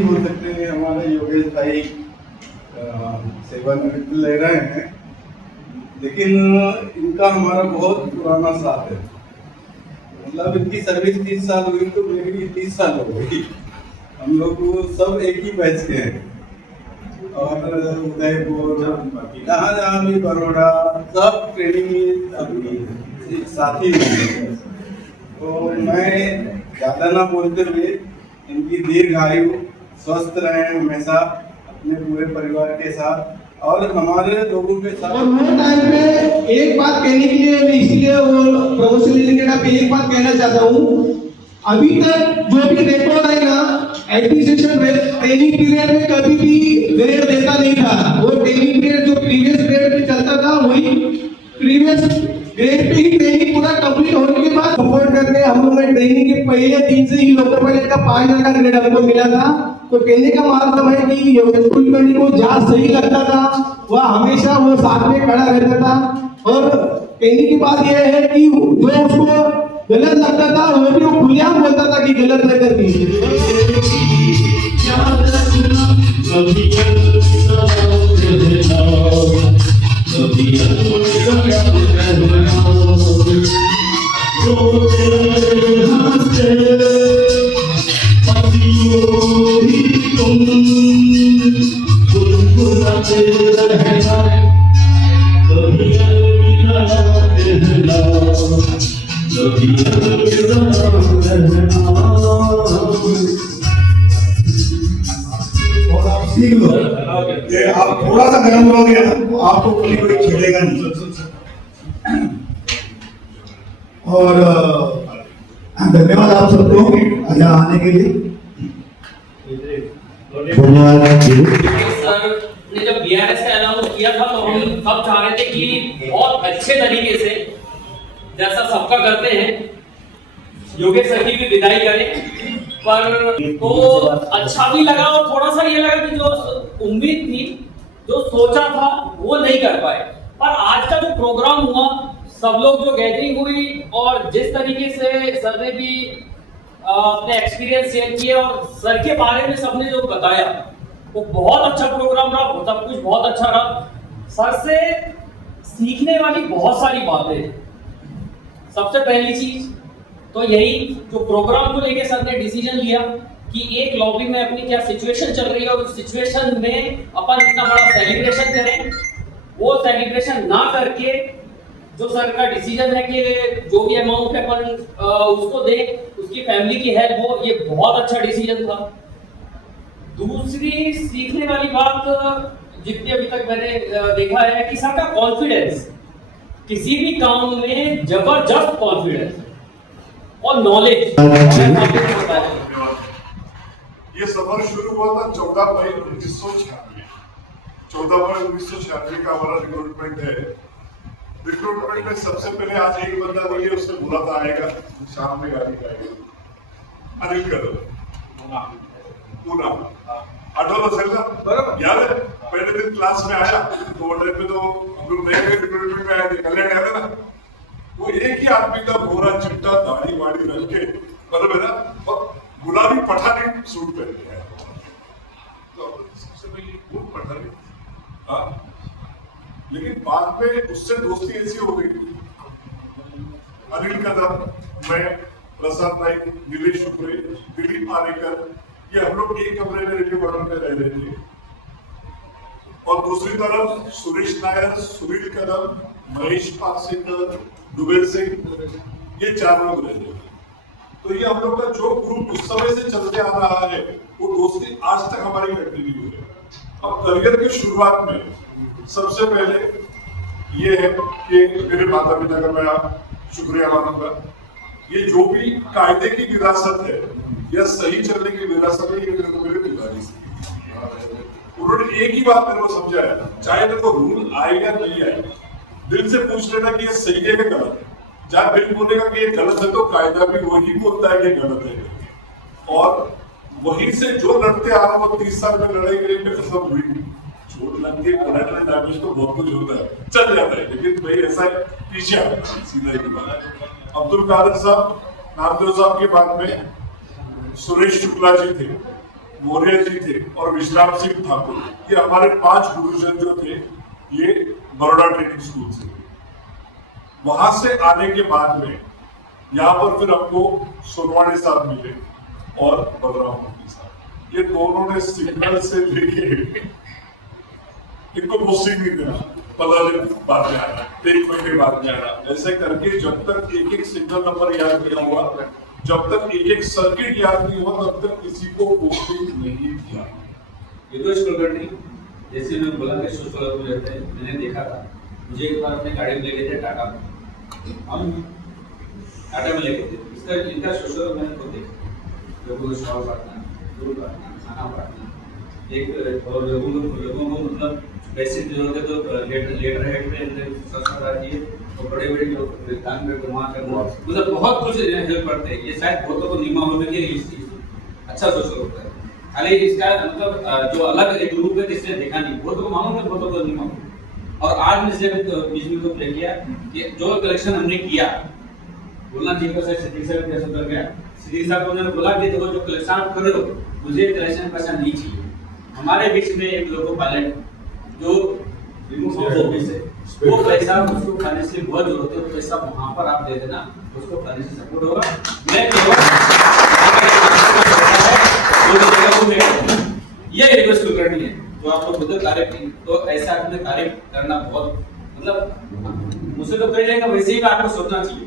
बोल सकते हैं हमारे योगेश भाई सेवानिवृत्ति ले रहे हैं, लेकिन इनका हमारा बहुत पुराना साथ है। मतलब इनकी सर्विस 30 साल हुई तो मेरी भी 30 साल हो गई। हम लोग सब एक ही बैच के हैं और उदयपुर जहाँ जहाँ भी बड़ौदा सब ट्रेनिंग में अभी साथी हैं। तो मैं ज़्यादा ना बोलते हुए इनकी दीर्घायु, स्वस्थ रहें हमेशा अपने पूरे परिवार के साथ और हमारे लोगों के साथ। और वो टाइम पे एक बात कहने के लिए मैं इसलिए वो प्रमोशन लेने के टाइम पे एक बात कहना चाहता हूँ। अभी तक जो भी रिकॉर्ड है ना, एडमिनिस्ट्रेशन ट्रेनिंग पीरियड में कभी भी ग्रेड देता नहीं था। वो ट्रेनिंग पीरियड जो प्रीवियस ग्रेड में चलता था वही प्रीवियस ग्रेड पे ही ट्रेनिंग पूरा कंप्लीट होने के बाद सपोर्ट करके हम लोग ने ट्रेनिंग के पहले दिन से ही लोकल पायलट का 5000 का ग्रेड हमको मिला था। तो कहने का मतलब है कि योगेश कुलकर्णी को जहाँ सही लगता था वह हमेशा वो साथ में खड़ा रहता था। और कहने की बात यह है कि जो उसको गलत लगता था वो भी वो खुलेआम बोलता था कि गलत है करके। सीख लो ये आप थोड़ा सा गर्म रहोगे ना तो आपको कोई छेड़ेगा नहीं। और धन्यवाद आप सबको यहाँ आने के लिए। धन्यवाद सर ने जब बीआरएस का अनाउंस किया था तो हम सब चाह रहे थे कि बहुत अच्छे तरीके से जैसा सबका करते हैं योगेश सर की भी विदाई करें। पर तो अच्छा भी लगा और थोड़ा सा ये लगा कि जो उम्मीद थी, जो सोचा था वो नहीं कर पाए। पर आज का जो प्रोग्राम हुआ, सब लोग जो गैदरिंग हुई और जिस तरीके से सर ने भी अपने एक्सपीरियंस शेयर किए और सर के बारे में सबने जो बताया वो बहुत अच्छा प्रोग्राम रहा, सब कुछ बहुत अच्छा रहा। सर से सीखने वाली बहुत सारी बातें। सबसे पहली चीज तो यही जो प्रोग्राम को लेके सर ने डिसीजन लिया कि एक लॉबी में अपनी क्या सिचुएशन चल रही है और उस सिचुएशन में अपन इतना बड़ा सेलिब्रेशन करें, वो सेलिब्रेशन ना करके जो सर का डिसीजन है कि जो भी अमाउंट है अपन उसको दे, उसकी फैमिली की हेल्प हो, ये बहुत अच्छा डिसीजन था। दूसरी सीखने वाली बात जितनी अभी तक मैंने देखा है कि सर का कॉन्फिडेंस, किसी भी काम में जबरदस्त कॉन्फिडेंस और नॉलेज। ये सफर शुरू हुआ था 14 मई 1996। 14 मई 1996 का हमारा रिक्रूटमेंट है। रिक्रूटमेंट में सबसे पहले आज एक बंदा बोलिए उसने बोला था आएगा, शाम में गाड़ी का अनिल कदम पूना 18 साल का याद है। पहले दिन क्लास में आया तो वो टाइम पे तो हम लोग नए रिक्रूटमेंट में आए थे, कल्याण आया था ना। वो एक ही आदमी था, गोरा चिट्टा दाढ़ी वाड़ी रख के, मतलब है ना, और गुलाबी पठानी सूट पहन के आया। तो सबसे पहले वो पठानी, हाँ, लेकिन बाद में उससे दोस्ती ऐसी हो गई, अनिल कदम, मैं प्रसाद नाइक, नीलेश शुक्रे, दिलीप आनेकर, ये हम लोग एक कमरे में रेडियो भवन में रह रहे थे। और दूसरी तरफ सुरेश नायर, सुनील कदम, महेश पार्सेकर, दुबेर सिंह, ये 4 लोग रह रहे थे। तो ये हम लोग का जो ग्रुप उस समय से चलते आ रहा है, वो दोस्ती आज तक हमारी कंटिन्यू है। अब करियर की शुरुआत में सबसे पहले ये है कि मेरे माता पिता का मैं शुक्रिया मानूंगा। ये जो भी कायदे की विरासत है या सही चलने की विरासत है, ये मेरे को मेरे पिताजी से। उन्होंने एक ही बात मेरे को समझाया, चाहे मेरे को रूल आए या नहीं आए, दिल से पूछ लेना कि ये सही है कि गलत है। जहाँ दिल बोलेगा कि ये गलत है तो कायदा भी वही बोलता है कि गलत है। और वहीं से जो लड़ते आ रहे वो 30 साल में लड़ाई करें पे खत्म हुई। चोट लग के कोलेटरल डैमेज तो बहुत कुछ होता है, चल जाता है, लेकिन भाई ऐसा पीछे आता है, सीधा ही बात। अब्दुल कादर साहब, नामदेव साहब के बाद में सुरेश शुक्ला जी थे, मौर्य जी थे और विश्राम सिंह ठाकुर, ये हमारे 5 गुरुजन जो थे, ये बड़ौदा ट्रेनिंग स्कूल से। वहां से आने के बाद में यहाँ पर फिर हमको सोनवाड़ी साहब मिले और बलराम मोदी साहब। ये दोनों ने सिग्नल से लेके, इनको पोस्टिंग नहीं देना, 15 दिन बाद में आना, 1 महीने बाद में आना, ऐसे करके जब तक एक सिग्नल नंबर याद नहीं हुआ, जब तक एक सर्किट याद नहीं हुआ, तब तक किसी को पोस्टिंग नहीं दिया। विदोष कुलकर्णी, जैसे मैं बोला कि सोशल में रहते हैं, मैंने देखा था, मुझे एक बार अपने गाड़ी में ले गए थे टाटा में, हम टाटा में ले गए थे। इसका इनका सोशल मैंने खुद देखा, लोगों को शॉल बांटना, दूध बांटना, खाना बांटना, एक और लोगों को मतलब पैसे की जरूरत है तो लेटर हेड पे सरकार आती है, और बड़े बड़े जो काम में जमा करना, मतलब बहुत कुछ हेल्प करते हैं। ये शायद बहुतों को नियम होने के लिए अच्छा सोशल होता है। खाली इसका मतलब जो अलग एक ग्रुप है जिसने देखा नहीं, बहुतों को मालूम है, बहुतों को नहीं मालूम। और आज में से बीच में को प्ले किया कि जो कलेक्शन हमने किया, बोलना चाहिए था सिद्दीक साहब कैसे कर गया। सिद्दीक साहब को उन्होंने बोला कि देखो जो कलेक्शन आप कर रहे हो, मुझे कलेक्शन पैसा नहीं चाहिए। हमारे बीच में एक लोगो पायलट जो रिमूव ऑफिस है, वो पैसा उसको फाइनेंशियली बहुत जरूरत है, तो पैसा वहां पर आप दे देना, उसको फाइनेंशियल सपोर्ट होगा। मैं ये रिक्वेस्ट करनी है जो आप लोग खुद तारीफ की, तो ऐसा आपने तारीफ करना बहुत मतलब मुझसे तो कर लेगा, वैसे ही आपको सोचना चाहिए।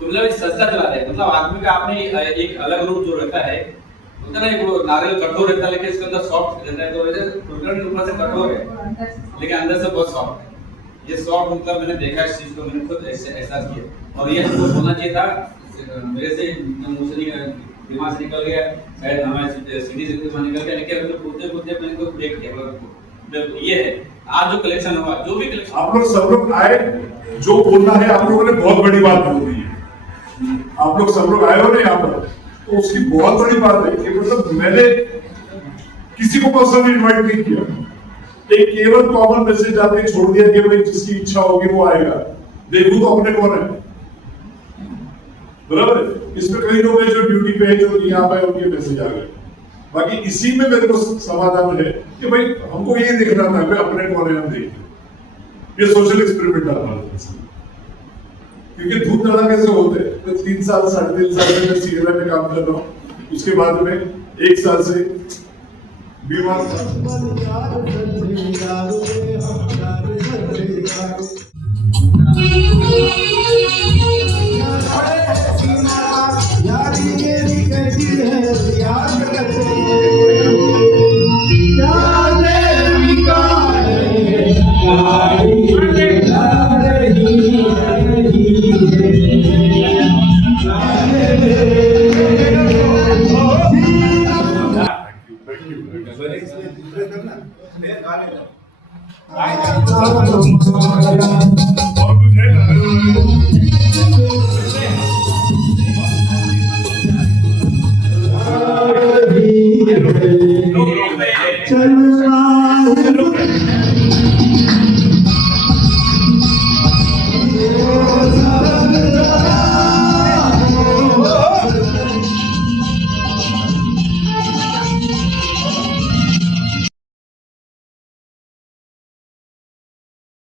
तो मतलब सस्ता चला रहे, मतलब आदमी का आपने एक अलग रूप जो रहता है, होता है वो नारियल कठोर रहता है लेकिन इसके अंदर सॉफ्ट रहता है, तो वैसे कुलकर्णी ऊपर से कठोर है लेकिन अंदर से बहुत सॉफ्ट है। ये सॉफ्ट मतलब मैंने देखा इस चीज को, मैंने खुद एहसास किया। और ये हमको बोलना चाहिए था, मेरे से दिमाग से निकल गया, शायद हमारे सीधी से दिमाग निकल गया, लेकिन अभी पूछते पूछते मैंने को ब्रेक किया। ये है आज जो कलेक्शन हुआ, जो भी कलेक्शन आप लोग सब लोग आए, जो बोलना है आप लोगों ने बहुत बड़ी बात बोल दी है। आप लोग सब लोग आए हो ना यहाँ पर, तो उसकी बहुत बड़ी बात है कि मतलब मैंने किसी को पर्सनली इनवाइट नहीं किया, एक केवल कॉमन मैसेज आके छोड़ दिया कि भाई जिसकी इच्छा होगी वो आएगा, देखूं तो अपने कौन है, बराबर है। इसमें कई लोग हैं जो ड्यूटी पे है, जो यहाँ पे उनके मैसेज आ गए। बाकी इसी में मेरे को समाधान है कि भाई हमको ये देखना था कि अपने कौन है, हम देखें। ये सोशल एक्सपेरिमेंट डालना है, क्योंकि धूप धड़ा कैसे होते हैं, तो 3 साल 3.5 साल में मैं सीरियल में काम कर रहा हूँ, उसके बाद में 1 साल से बीमार और कुछ है